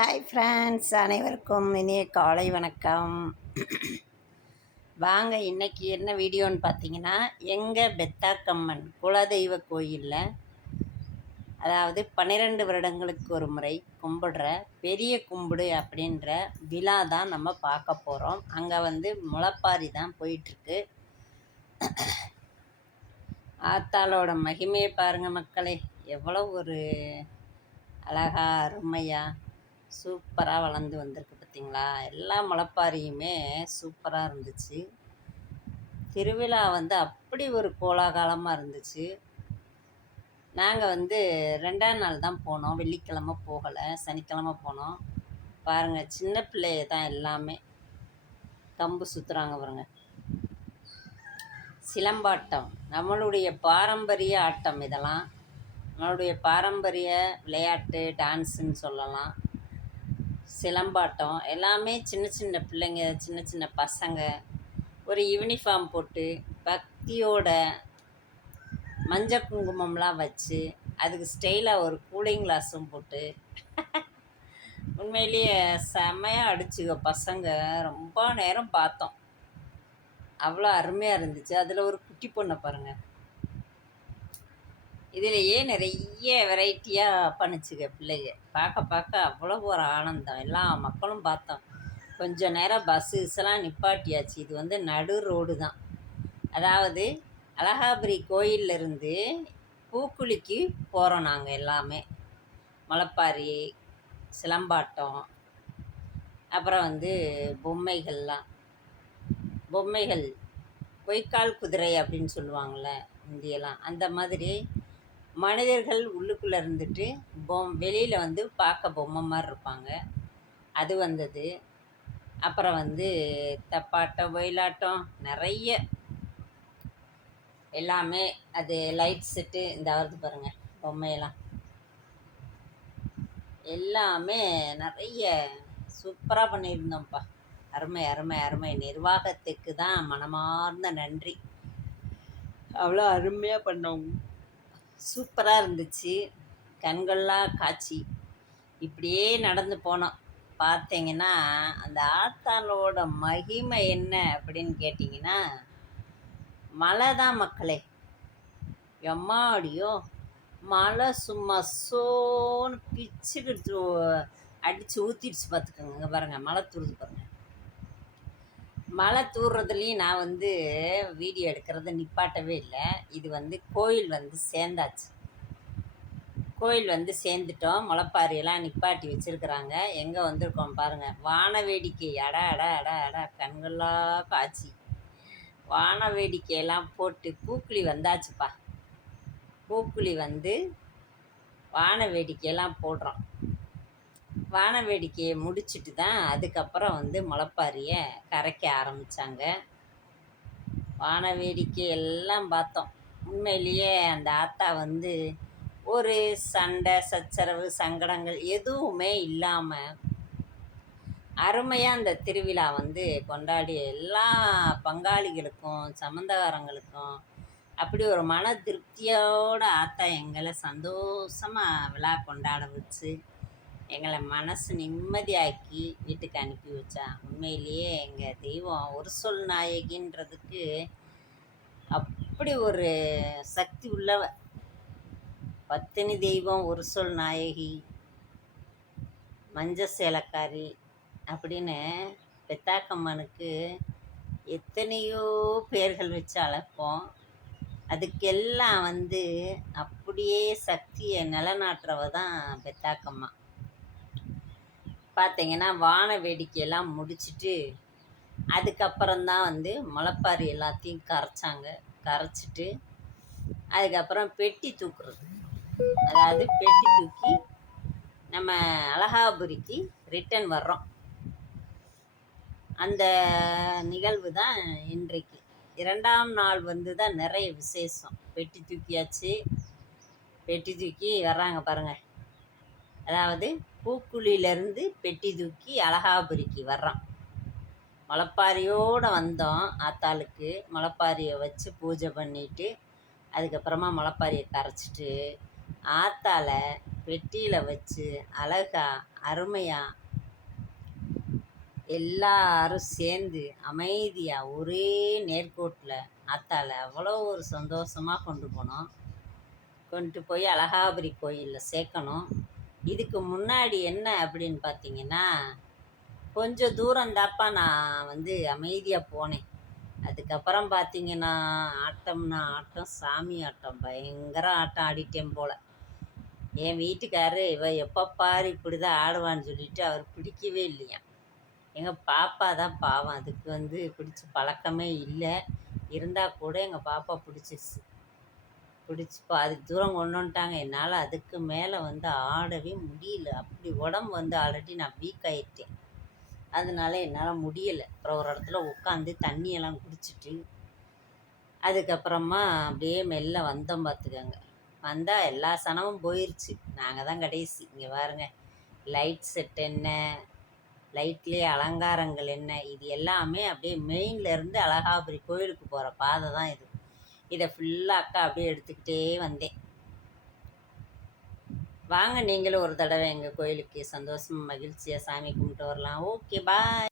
Hi friends, அனைவருக்கும் இனிய காலை வணக்கம். வாங்க இன்னைக்கு என்ன வீடியோன்னு பார்த்தீங்கன்னா, எங்கள் பெத்தாக்கம்மன் குலதெய்வ கோயிலில், அதாவது 12 வருடங்களுக்கு ஒரு முறை கும்பிடுற பெரிய கும்பிடு அப்படின்ற விழா தான் நம்ம பார்க்க போகிறோம். அங்கே முளைப்பாரி தான் போயிட்டுருக்கு. ஆத்தாளோட மகிமையை பாருங்கள் மக்களே, எவ்வளோ ஒரு அழகா அருமையாக சூப்பராக வளர்ந்து வந்திருக்கு பார்த்தீங்களா. எல்லா முளைப்பாரியுமே சூப்பராக இருந்துச்சு. திருவிழா அப்படி ஒரு கோலாகலமாக இருந்துச்சு. நாங்கள் 2ஆம் நாள் தான் போனோம், வெள்ளிக்கிழமை போகலை, சனிக்கிழமை போனோம். பாருங்கள், சின்ன பிள்ளைய தான் எல்லாமே கம்பு சுற்றுறாங்க பாருங்க. சிலம்பாட்டம் நம்மளுடைய பாரம்பரிய ஆட்டம், இதெல்லாம் நம்மளுடைய பாரம்பரிய விளையாட்டு, டான்ஸுன்னு சொல்லலாம். சிலம்பாட்டம் எல்லாமே சின்ன சின்ன பிள்ளைங்க, சின்ன சின்ன பசங்க ஒரு யூனிஃபார்ம் போட்டு பக்தியோட மஞ்சள் குங்குமம்லாம் வச்சு அதுக்கு ஸ்டைலாக ஒரு கூலிங் கிளாஸும் போட்டு உண்மையிலேயே செம்மையாக அடிச்சுக்க பசங்க. ரொம்ப நேரம் பார்த்தோம், அவ்வளோ அருமையாக இருந்துச்சு. அதில் ஒரு குட்டி பொண்ணை பாருங்கள், இதிலேயே நிறைய வெரைட்டியாக பண்ணிச்சுக்க பிள்ளைங்க. பார்க்க பார்க்க அவ்வளோ ஒரு ஆனந்தம். எல்லா மக்களும் பார்த்தோம். கொஞ்சம் நேரம் பஸ்ஸுலாம் நிப்பாட்டியாச்சு. இது நடு ரோடு தான். அதாவது அழகாபுரி கோயிலிருந்து பூக்குழிக்கு போகிறோம் நாங்கள் எல்லாமே. முளைப்பாரி, சிலம்பாட்டம், அப்புறம் பொம்மைகள் பொய்க்கால் குதிரை அப்படின்னு சொல்லுவாங்கள்ல இந்தியெல்லாம், அந்த மாதிரி மனிதர்கள் உள்ளுக்குள்ளே இருந்துட்டு வெளியில் பார்க்க பொம்மை மாதிரி இருப்பாங்க. அது வந்தது. அப்புறம் தப்பாட்டம், ஒயிலாட்டம், நிறைய எல்லாமே. அது லைட் செட்டு இந்த வருது பாருங்கள், பொம்மையெல்லாம் எல்லாமே நிறைய சூப்பராக பண்ணியிருந்தோம்ப்பா. அருமை அருமை அருமை. நிர்வாகத்துக்கு தான் மனமார்ந்த நன்றி. அவ்வளோ அருமையாக பண்ணோம், சூப்பராக இருந்துச்சு. கண்கொள்ளா காட்சி. இப்படியே நடந்து போனோம். பார்த்தீங்கன்னா அந்த ஆத்தாளோட மகிமை என்ன அப்படின்னு கேட்டிங்கன்னா, மழை தான் மக்களே. எம்மாடியோ மழை சும்மா சோன்னு பிச்சுக்கிட்டு அடித்து ஊற்றிடுச்சு பார்த்துக்கோங்க. இங்கே பாருங்கள், மழை தூருது பாருங்கள். மழை தூர்றதுலேயும் நான் வீடியோ எடுக்கிறத நிப்பாட்டவே இல்லை. இது கோயில் சேர்ந்தாச்சு. கோயில் சேர்ந்துட்டோம். முளைப்பாரியெல்லாம் நிப்பாட்டி வச்சுருக்குறாங்க. எங்கே வந்திருக்கோம் பாருங்கள், வான வேடிக்கை. அட கண்கொள்ளா காட்சி. வான வேடிக்கையெல்லாம் போட்டு பூக்குழி வந்தாச்சுப்பா. பூக்குழி வான வேடிக்கையெல்லாம் போடுறோம். வான வேடிக்கையை முடிச்சுட்டு தான் அதுக்கப்புறம் முளைப்பாரியை கரைக்க ஆரம்பித்தாங்க. வான வேடிக்கை எல்லாம் பார்த்தோம். உண்மையிலேயே அந்த ஆத்தா ஒரு சண்டை சச்சரவு சங்கடங்கள் எதுவுமே இல்லாமல் அருமையாக அந்த திருவிழா கொண்டாடி எல்லா பங்காளிகளுக்கும் சம்மந்தகாரங்களுக்கும் அப்படி ஒரு மன திருப்தியோட ஆத்தா எங்களை சந்தோஷமாக விழா கொண்டாட வச்சு எங்களை மனசு நிம்மதியாக்கி வீட்டுக்கு அனுப்பி வச்சா. உண்மையிலேயே எங்கள் தெய்வம் ஒரு சொல் நாயகின்றதுக்கு அப்படி ஒரு சக்தி உள்ளவ. பத்தினி தெய்வம், ஒரு சொல் நாயகி, மஞ்ச சேலக்காரி அப்படின்னு பெத்தாக்கம்மனுக்கு எத்தனையோ பேர்கள் வச்சு அழைப்போம். அதுக்கெல்லாம் அப்படியே சக்தியை நிலநாட்டுறவ தான் பெத்தாக்கம்மா. பார்த்தீங்கன்னா வான வேடிக்கையெல்லாம் முடிச்சுட்டு அதுக்கப்புறம்தான் முளைப்பாரி எல்லாத்தையும் கரைச்சிட்டு அதுக்கப்புறம் பெட்டி தூக்குறது. அதாவது பெட்டி தூக்கி நம்ம அழகாபுரிக்கு ரிட்டன் வர்றோம். அந்த நிகழ்வு தான் இன்றைக்கு. 2ஆம் நாள் தான் நிறைய விசேஷம். பெட்டி தூக்கியாச்சு. பெட்டி தூக்கி வர்றாங்க பாருங்கள். அதாவது பூக்குழியிலேருந்து பெட்டி தூக்கி அழகாபுரிக்கு வர்றோம். முளைப்பாரியோடு வந்தோம். ஆத்தாளுக்கு முளைப்பாரியை வச்சு பூஜை பண்ணிவிட்டு அதுக்கப்புறமா முளைப்பாரியை கரைச்சிட்டு ஆத்தால பெட்டியில் வச்சு அழகா அருமையாக எல்லாரும் சேர்ந்து அமைதியாக ஒரே நேர்கோட்டில் ஆத்தால அவ்வளோ ஒரு சந்தோஷமாக கொண்டு போனோம். கொண்டு போய் அழகாபுரி கோயிலில் சேர்க்கணும். இதுக்கு முன்னாடி என்ன அப்படின்னு பார்த்தீங்கன்னா, கொஞ்சம் தூரம் தாப்பா நான் வந்து அமைதியாக போனேன். அதுக்கப்புறம் பார்த்தீங்கன்னா, ஆட்டம்னா ஆட்டம், சாமி ஆட்டம், பயங்கர ஆட்டம் ஆடிட்டேன் போல். என் வீட்டுக்காரரு இவ எப்போ பாரு இப்படி தான் ஆடுவான்னு சொல்லிட்டு அவர் பிடிக்கவே இல்லையா. எங்கள் பாப்பா தான் பாவம், அதுக்கு வந்து பிடிச்ச பழக்கமே இல்லை. இருந்தால் கூட எங்கள் பாப்பா பிடிச்சிருச்சு. பிடிச்சி அதுக்கு தூரம் கொண்டு வந்துட்டாங்க. என்னால் அதுக்கு மேலே வந்து ஆடவே முடியல. அப்படி உடம்பு வந்து ஆல்ரெடி நான் வீக் ஆகிட்டேன். அதனால என்னால் முடியலை. அப்புறம் ஒரு இடத்துல உட்காந்து தண்ணியெல்லாம் குடிச்சிட்டு அதுக்கப்புறமா அப்படியே மெல்ல வந்தோம் பார்த்துக்கோங்க. வந்தால் எல்லா சனமும் போயிடுச்சு. நாங்கள் தான் கடைசி. இங்கே பாருங்க, லைட் செட் என்ன, லைட்லேயே அலங்காரங்கள் என்ன, இது எல்லாமே அப்படியே மெயின்லேருந்து அழகாபுரி கோயிலுக்கு போகிற பாதை தான் இது. இதை ஃபுல்லாக அக்கா அப்படியே எடுத்துக்கிட்டே வந்தேன். வாங்க நீங்களும் ஒரு தடவை எங்கள் கோயிலுக்கு சந்தோஷமாக மகிழ்ச்சியாக சாமி கும்பிட்டு வரலாம். ஓகே, பாய்.